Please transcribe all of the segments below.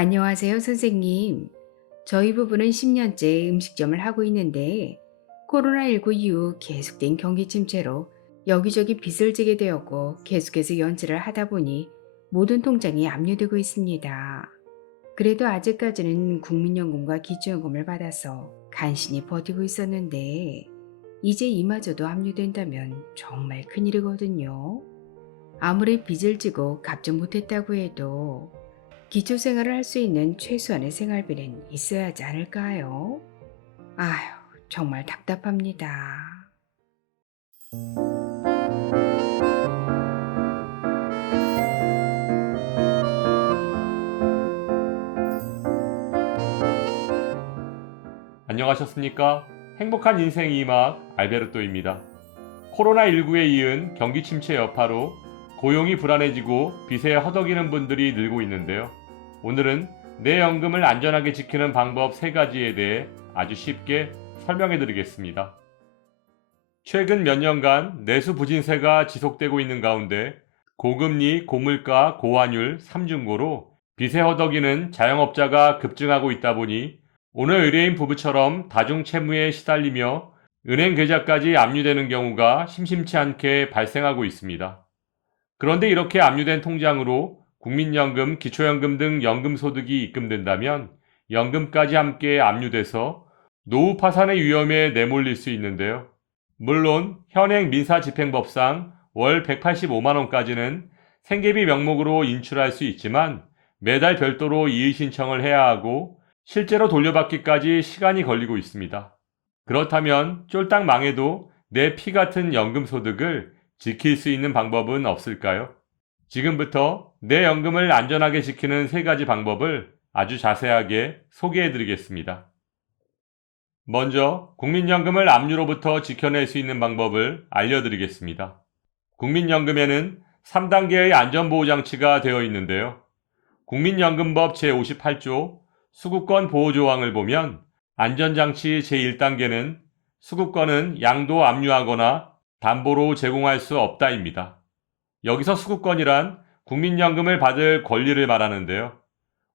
안녕하세요, 선생님. 저희 부부는 10년째 음식점을 하고 있는데 코로나19 이후 계속된 경기 침체로 여기저기 빚을 지게 되었고 계속해서 연체를 하다 보니 모든 통장이 압류되고 있습니다. 그래도 아직까지는 국민연금과 기초연금을 받아서 간신히 버티고 있었는데 이제 이마저도 압류된다면 정말 큰일이거든요. 아무리 빚을 지고 갚지 못했다고 해도 기초생활을 할 수 있는 최소한의 생활비는 있어야 하지 않을까요? 아휴, 정말 답답합니다. 안녕하셨습니까? 행복한 인생 이막 알베르토입니다. 코로나19에 이은 경기 침체 여파로 고용이 불안해지고 빚에 허덕이는 분들이 늘고 있는데요. 오늘은 내 연금을 안전하게 지키는 방법 3가지에 대해 아주 쉽게 설명해 드리겠습니다. 최근 몇 년간 내수 부진세가 지속되고 있는 가운데 고금리, 고물가, 고환율, 삼중고로 빚에 허덕이는 자영업자가 급증하고 있다 보니 오늘 의뢰인 부부처럼 다중채무에 시달리며 은행 계좌까지 압류되는 경우가 심심치 않게 발생하고 있습니다. 그런데 이렇게 압류된 통장으로 국민연금, 기초연금 등 연금소득이 입금된다면 연금까지 함께 압류돼서 노후 파산의 위험에 내몰릴 수 있는데요. 물론 현행 민사집행법상 월 185만원까지는 생계비 명목으로 인출할 수 있지만 매달 별도로 이의 신청을 해야 하고 실제로 돌려받기까지 시간이 걸리고 있습니다. 그렇다면 쫄딱 망해도 내 피 같은 연금소득을 지킬 수 있는 방법은 없을까요? 지금부터 내 연금을 안전하게 지키는 3가지 방법을 아주 자세하게 소개해 드리겠습니다. 먼저 국민연금을 압류로부터 지켜낼 수 있는 방법을 알려드리겠습니다. 국민연금에는 3단계의 안전보호장치가 되어 있는데요. 국민연금법 제58조 수급권 보호조항을 보면 안전장치 제1단계는 수급권은 양도 압류하거나 담보로 제공할 수 없다입니다. 여기서 수급권이란 국민연금을 받을 권리를 말하는데요.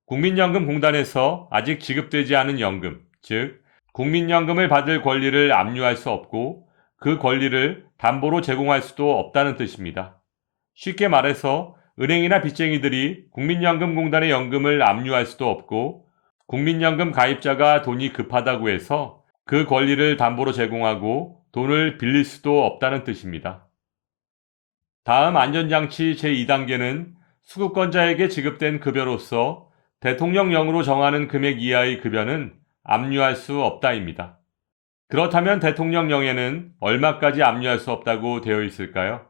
국민연금공단에서 아직 지급되지 않은 연금, 즉 국민연금을 받을 권리를 압류할 수 없고 그 권리를 담보로 제공할 수도 없다는 뜻입니다. 쉽게 말해서 은행이나 빚쟁이들이 국민연금공단의 연금을 압류할 수도 없고 국민연금 가입자가 돈이 급하다고 해서 그 권리를 담보로 제공하고 돈을 빌릴 수도 없다는 뜻입니다. 다음 안전장치 제2단계는 수급권자에게 지급된 급여로서 대통령령으로 정하는 금액 이하의 급여는 압류할 수 없다입니다. 그렇다면 대통령령에는 얼마까지 압류할 수 없다고 되어 있을까요?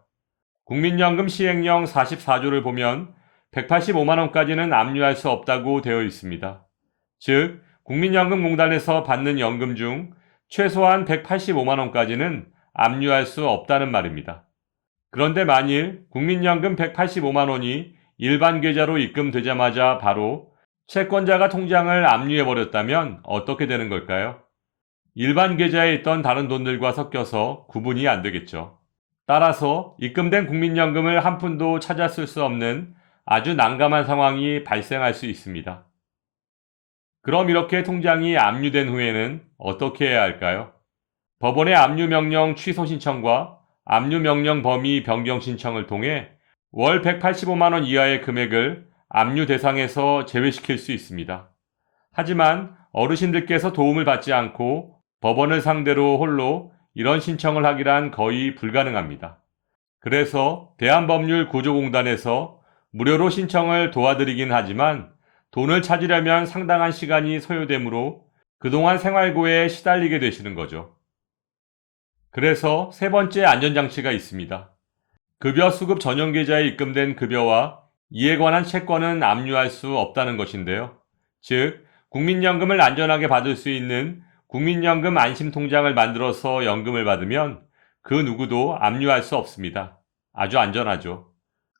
국민연금 시행령 44조를 보면 185만원까지는 압류할 수 없다고 되어 있습니다. 즉, 국민연금공단에서 받는 연금 중 최소한 185만원까지는 압류할 수 없다는 말입니다. 그런데 만일 국민연금 185만원이 일반 계좌로 입금되자마자 바로 채권자가 통장을 압류해버렸다면 어떻게 되는 걸까요? 일반 계좌에 있던 다른 돈들과 섞여서 구분이 안 되겠죠. 따라서 입금된 국민연금을 한 푼도 찾아 쓸 수 없는 아주 난감한 상황이 발생할 수 있습니다. 그럼 이렇게 통장이 압류된 후에는 어떻게 해야 할까요? 법원의 압류명령 취소 신청과 압류명령 범위 변경 신청을 통해 월 185만원 이하의 금액을 압류 대상에서 제외시킬 수 있습니다. 하지만 어르신들께서 도움을 받지 않고 법원을 상대로 홀로 이런 신청을 하기란 거의 불가능합니다. 그래서 대한법률구조공단에서 무료로 신청을 도와드리긴 하지만 돈을 찾으려면 상당한 시간이 소요되므로 그동안 생활고에 시달리게 되시는 거죠. 그래서 3번째 안전장치가 있습니다. 급여 수급 전용 계좌에 입금된 급여와 이에 관한 채권은 압류할 수 없다는 것인데요. 즉, 국민연금을 안전하게 받을 수 있는 국민연금 안심통장을 만들어서 연금을 받으면 그 누구도 압류할 수 없습니다. 아주 안전하죠.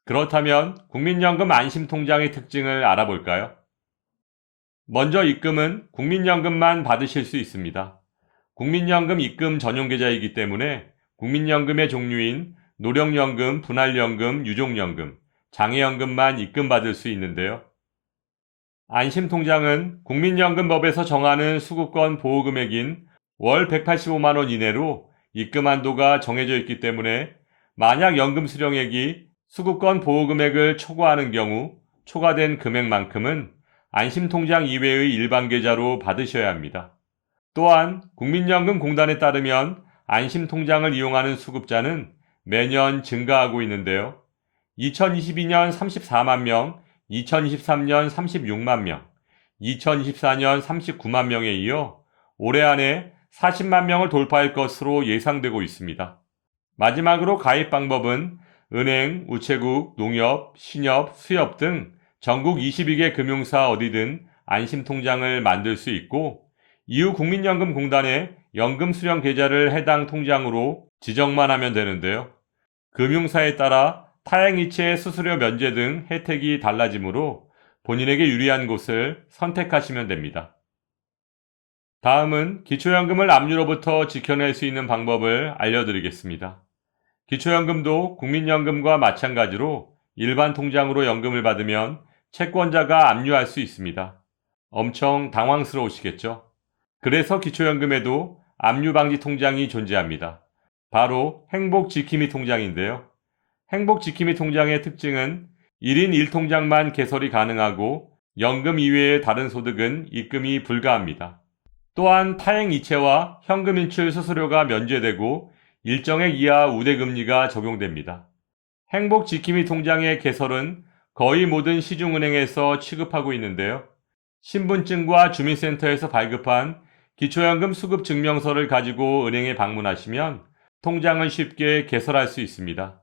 그렇다면 국민연금 안심통장의 특징을 알아볼까요? 먼저 입금은 국민연금만 받으실 수 있습니다. 국민연금 입금 전용 계좌이기 때문에 국민연금의 종류인 노령연금, 분할연금, 유족연금, 장애연금만 입금받을 수 있는데요. 안심통장은 국민연금법에서 정하는 수급권 보호금액인 월 185만 원 이내로 입금 한도가 정해져 있기 때문에 만약 연금 수령액이 수급권 보호금액을 초과하는 경우 초과된 금액만큼은 안심통장 이외의 일반 계좌로 받으셔야 합니다. 또한 국민연금공단에 따르면 안심통장을 이용하는 수급자는 매년 증가하고 있는데요. 2022년 34만 명, 2023년 36만 명, 2024년 39만 명에 이어 올해 안에 40만 명을 돌파할 것으로 예상되고 있습니다. 마지막으로 가입 방법은 은행, 우체국, 농협, 신협, 수협 등 전국 22개 금융사 어디든 안심통장을 만들 수 있고 이후 국민연금공단에 연금 수령 계좌를 해당 통장으로 지정만 하면 되는데요. 금융사에 따라 타행이체 수수료 면제 등 혜택이 달라지므로 본인에게 유리한 곳을 선택하시면 됩니다. 다음은 기초연금을 압류로부터 지켜낼 수 있는 방법을 알려드리겠습니다. 기초연금도 국민연금과 마찬가지로 일반 통장으로 연금을 받으면 채권자가 압류할 수 있습니다. 엄청 당황스러우시겠죠? 그래서 기초연금에도 압류방지 통장이 존재합니다. 바로 행복지킴이 통장인데요. 행복지킴이 통장의 특징은 1인 1통장만 개설이 가능하고 연금 이외의 다른 소득은 입금이 불가합니다. 또한 타행이체와 현금 인출 수수료가 면제되고 일정액 이하 우대금리가 적용됩니다. 행복지킴이 통장의 개설은 거의 모든 시중은행에서 취급하고 있는데요. 신분증과 주민센터에서 발급한 기초연금 수급증명서를 가지고 은행에 방문하시면 통장을 쉽게 개설할 수 있습니다.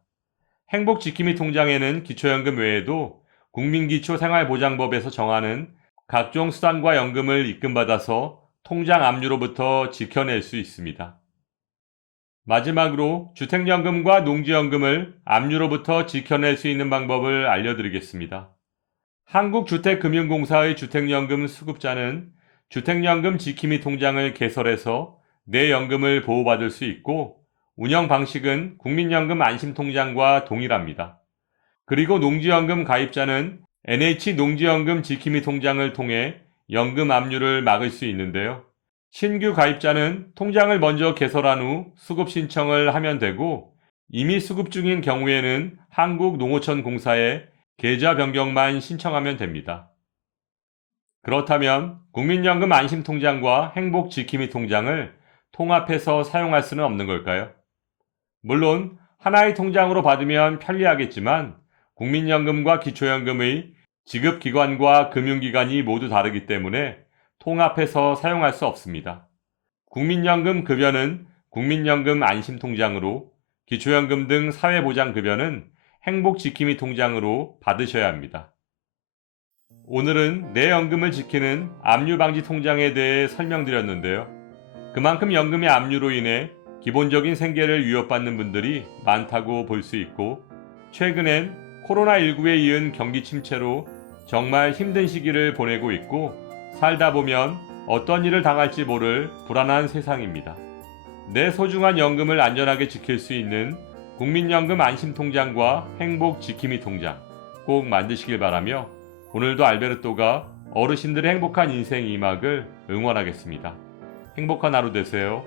행복지킴이 통장에는 기초연금 외에도 국민기초생활보장법에서 정하는 각종 수당과 연금을 입금받아서 통장 압류로부터 지켜낼 수 있습니다. 마지막으로 주택연금과 농지연금을 압류로부터 지켜낼 수 있는 방법을 알려드리겠습니다. 한국주택금융공사의 주택연금 수급자는 주택연금 지킴이 통장을 개설해서 내 연금을 보호받을 수 있고 운영 방식은 국민연금 안심통장과 동일합니다. 그리고 농지연금 가입자는 NH농지연금 지킴이 통장을 통해 연금 압류를 막을 수 있는데요. 신규 가입자는 통장을 먼저 개설한 후 수급 신청을 하면 되고 이미 수급 중인 경우에는 한국농어촌공사에 계좌 변경만 신청하면 됩니다. 그렇다면 국민연금 안심통장과 행복지킴이 통장을 통합해서 사용할 수는 없는 걸까요? 물론 하나의 통장으로 받으면 편리하겠지만 국민연금과 기초연금의 지급기관과 금융기관이 모두 다르기 때문에 통합해서 사용할 수 없습니다. 국민연금 급여는 국민연금 안심통장으로 기초연금 등 사회보장급여는 행복지킴이 통장으로 받으셔야 합니다. 오늘은 내 연금을 지키는 압류방지 통장에 대해 설명드렸는데요. 그만큼 연금의 압류로 인해 기본적인 생계를 위협받는 분들이 많다고 볼 수 있고 최근엔 코로나19에 이은 경기 침체로 정말 힘든 시기를 보내고 있고 살다 보면 어떤 일을 당할지 모를 불안한 세상입니다. 내 소중한 연금을 안전하게 지킬 수 있는 국민연금 안심통장과 행복지킴이 통장 꼭 만드시길 바라며 오늘도 알베르토가 어르신들의 행복한 인생 2막을 응원하겠습니다. 행복한 하루 되세요.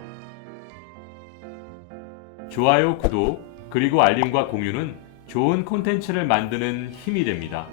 좋아요, 구독, 그리고 알림과 공유는 좋은 콘텐츠를 만드는 힘이 됩니다.